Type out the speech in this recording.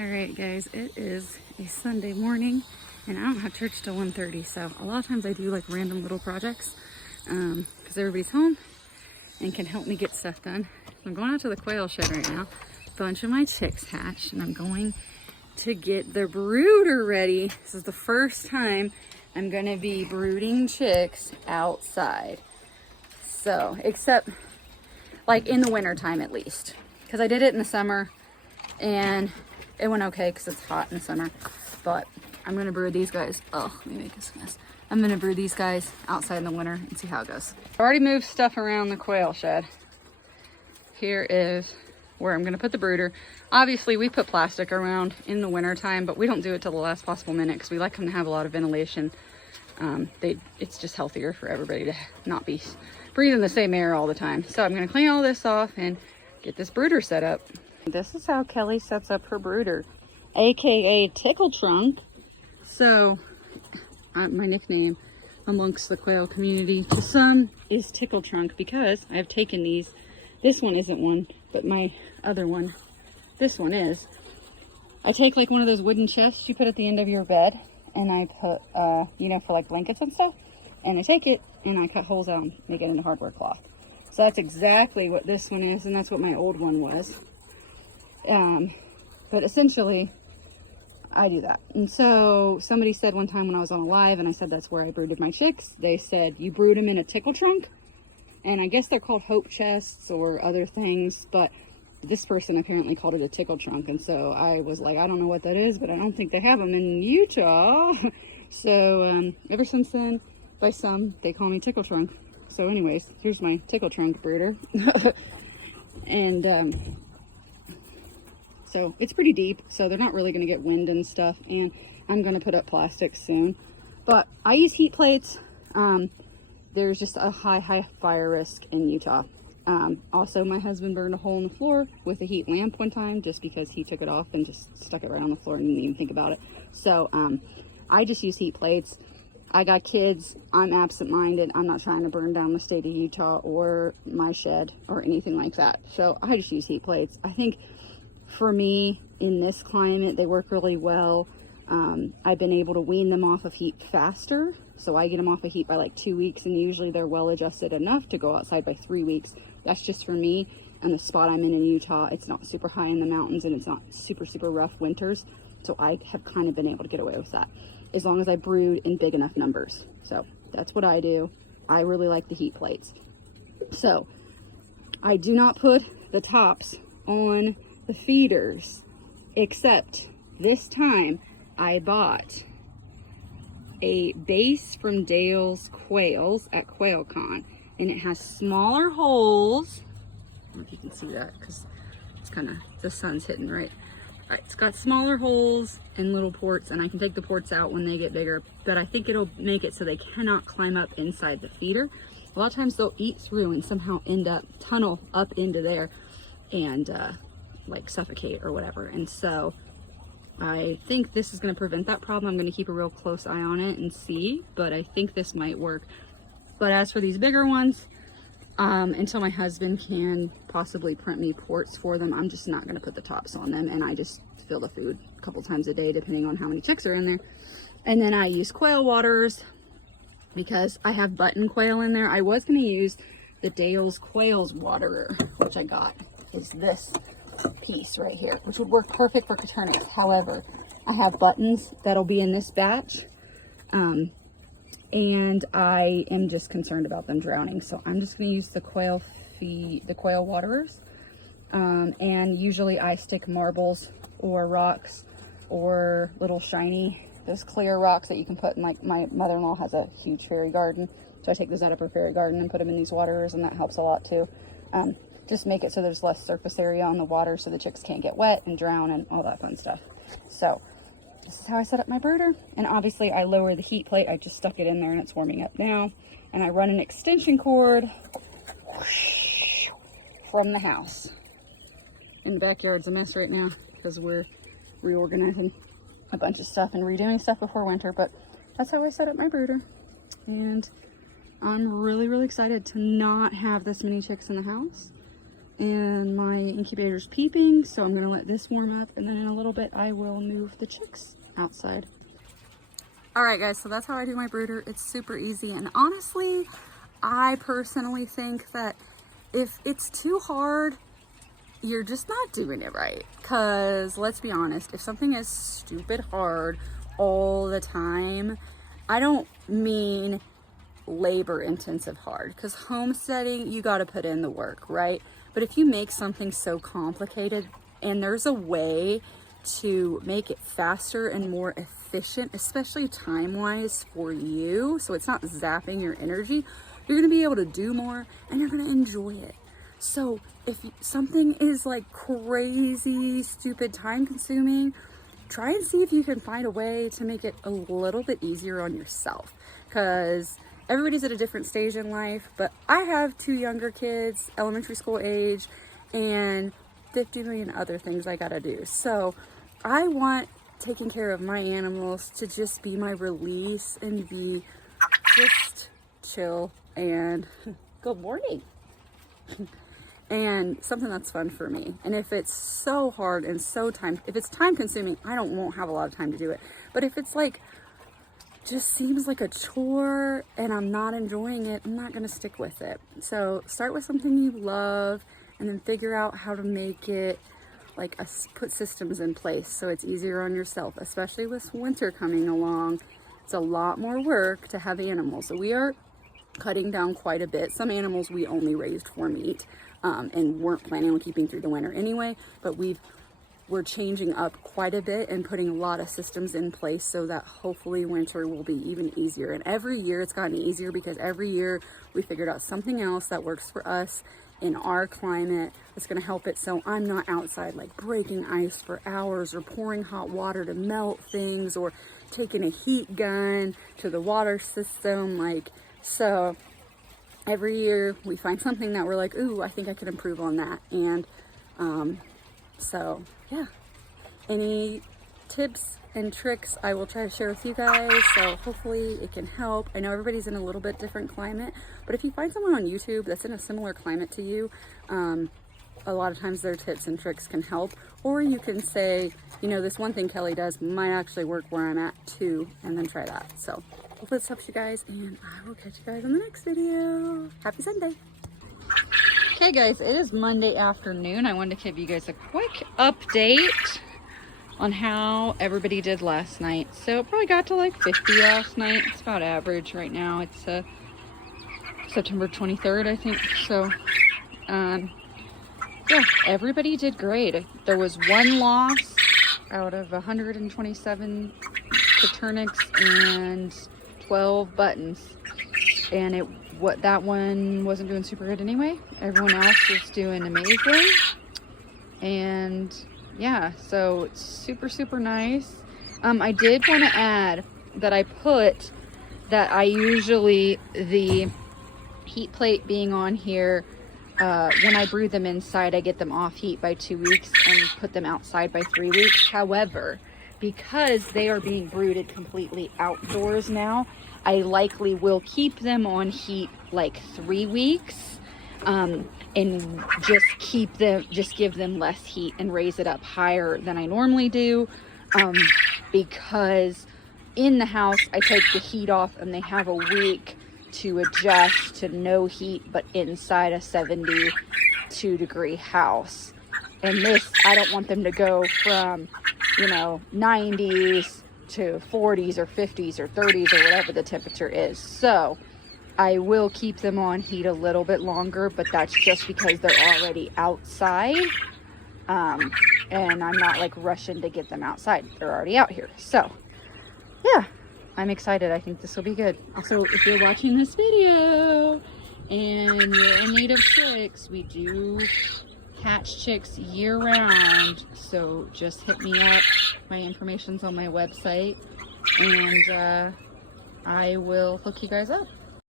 All right, guys, it is a Sunday morning and I don't have church till 1:30. So a lot of times I do like random little projects because everybody's home and can help me get stuff done. I'm going out to the quail shed right now. A bunch of my chicks hatched and I'm going to get the brooder ready. This is the first time I'm going to be brooding chicks outside. So, except like in the winter time at least, because I did it in the summer and it went okay because it's hot in the summer. But I'm gonna brood these guys. Oh, let me make this mess. I'm gonna brood these guys outside in the winter and see how it goes. I already moved stuff around the quail shed. Here is where I'm gonna put the brooder. Obviously we put plastic around in the winter time, but we don't do it till the last possible minute because we like them to have a lot of ventilation. It's just healthier for everybody to not be breathing the same air all the time. So I'm gonna clean all this off and get this brooder set up. This is how Kelly sets up her brooder, aka Tickle Trunk. So my nickname amongst the quail community to some is Tickle Trunk because I've taken these. This one isn't one, but my other one, this one is. I take like one of those wooden chests you put at the end of your bed and I put, for like blankets and stuff. And I take it and I cut holes out and make it into hardware cloth. So that's exactly what this one is, and that's what my old one was. But essentially, I do that. And so somebody said one time when I was on a live, and I said that's where I brooded my chicks, they said, you brood them in a tickle trunk? And I guess they're called hope chests or other things, but this person apparently called it a tickle trunk. And so I was like, I don't know what that is, but I don't think they have them in Utah. So ever since then, by some, they call me Tickle Trunk. So anyways, here's my Tickle Trunk brooder. And so it's pretty deep, so they're not really going to get wind and stuff. And I'm going to put up plastic soon. But I use heat plates. There's just a high fire risk in Utah. Also, my husband burned a hole in the floor with a heat lamp one time just because he took it off and just stuck it right on the floor and didn't even think about it. So I just use heat plates. I got kids. I'm absent-minded. I'm not trying to burn down the state of Utah or my shed or anything like that. So I just use heat plates. I think for me, in this climate, they work really well. I've been able to wean them off of heat faster. So I get them off of heat by like 2 weeks, and usually they're well adjusted enough to go outside by 3 weeks. That's just for me. And the spot I'm in Utah, it's not super high in the mountains and it's not super rough winters. So I have kind of been able to get away with that as long as I brood in big enough numbers. So that's what I do. I really like the heat plates. So I do not put the tops on the feeders, except this time I bought a base from Dale's Quails at QuailCon, and it has smaller holes. I don't know if you can see that because it's kind of, the sun's hitting right. It's got smaller holes and little ports, and I can take the ports out when they get bigger, but I think it'll make it so they cannot climb up inside the feeder. A lot of times they'll eat through and somehow tunnel up into there and like suffocate or whatever. And so I think this is going to prevent that problem. I'm going to keep a real close eye on it and see, but I think this might work. But as for these bigger ones, until my husband can possibly print me ports for them, I'm just not going to put the tops on them, and I just fill the food a couple times a day depending on how many chicks are in there. And then I use quail waterers because I have button quail in there. I was going to use the Dale's Quails waterer, which I got is this piece right here, which would work perfect for Coternicus. However, I have buttons that'll be in this batch, and I am just concerned about them drowning, so I'm just going to use the quail waterers. And usually I stick marbles or rocks or little shiny, those clear rocks that you can put in, like my mother-in-law has a huge fairy garden, so I take those out of her fairy garden and put them in these waterers, and that helps a lot too. Just make it so there's less surface area on the water so the chicks can't get wet and drown and all that fun stuff. So this is how I set up my brooder. And obviously I lower the heat plate. I just stuck it in there and it's warming up now. And I run an extension cord from the house. And the backyard's a mess right now because we're reorganizing a bunch of stuff and redoing stuff before winter. But that's how I set up my brooder. And I'm really excited to not have this many chicks in the house. and my incubator's peeping, so I'm gonna let this warm up, and then in a little bit I will move the chicks outside. All right guys, so that's how I do my brooder. It's super easy, and honestly, I personally think that if it's too hard, you're just not doing it right. Because let's be honest, if something is stupid hard all the time, I don't mean labor intensive hard, because homesteading, you got to put in the work, right? But if you make something so complicated and there's a way to make it faster and more efficient, especially time-wise for you, so it's not zapping your energy, you're going to be able to do more and you're going to enjoy it. So if something is like crazy, stupid, time-consuming, try and see if you can find a way to make it a little bit easier on yourself, because everybody's at a different stage in life. But I have 2 younger kids, elementary school age, and 50 million other things I gotta do. So I want taking care of my animals to just be my release and be just chill and good morning. And something that's fun for me. And if it's so hard and if it's time consuming, won't have a lot of time to do it. But if it's like, just seems like a chore and I'm not enjoying it, I'm not gonna stick with it. So start with something you love and then figure out how to make it like put systems in place so it's easier on yourself, especially with winter coming along. It's a lot more work to have animals. So we are cutting down quite a bit. Some animals we only raised for meat and weren't planning on keeping through the winter anyway, but we're changing up quite a bit and putting a lot of systems in place so that hopefully winter will be even easier. And every year it's gotten easier because every year we figured out something else that works for us in our climate that's going to help it, so I'm not outside like breaking ice for hours or pouring hot water to melt things or taking a heat gun to the water system. So every year we find something that we're like, ooh, I think I could improve on that. And so yeah, any tips and tricks I will try to share with you guys, so hopefully it can help. I know everybody's in a little bit different climate, but if you find someone on YouTube that's in a similar climate to you, a lot of times their tips and tricks can help. Or you can say, you know, this one thing Kelly does might actually work where I'm at too, and then try that. So hope this helps you guys, and I will catch you guys in the next video. Happy Sunday. Okay guys, it is Monday afternoon. I wanted to give you guys a quick update on how everybody did last night. So probably got to like 50 last night. It's about average right now. It's September 23rd, I think. So yeah, everybody did great. There was one loss out of 127 Paternics and 12 buttons, and that one wasn't doing super good anyway. Everyone else was doing amazing. And yeah, so it's super nice. I did want to add that I put that I usually, the heat plate being on here, when I brew them inside, I get them off heat by 2 weeks and put them outside by 3 weeks. However, because they are being brooded completely outdoors now, I likely will keep them on heat like 3 weeks, and just give them less heat and raise it up higher than I normally do, because in the house I take the heat off and they have a week to adjust to no heat, but inside a 72 degree house. And this, I don't want them to go from, 90s to 40s or 50s or 30s or whatever the temperature is. So I will keep them on heat a little bit longer, but that's just because they're already outside. And I'm not like rushing to get them outside. They're already out here. So yeah, I'm excited. I think this will be good. Also, if you're watching this video and you're in need of chicks, we do hatch chicks year round. So just hit me up. My information's on my website, and I will hook you guys up.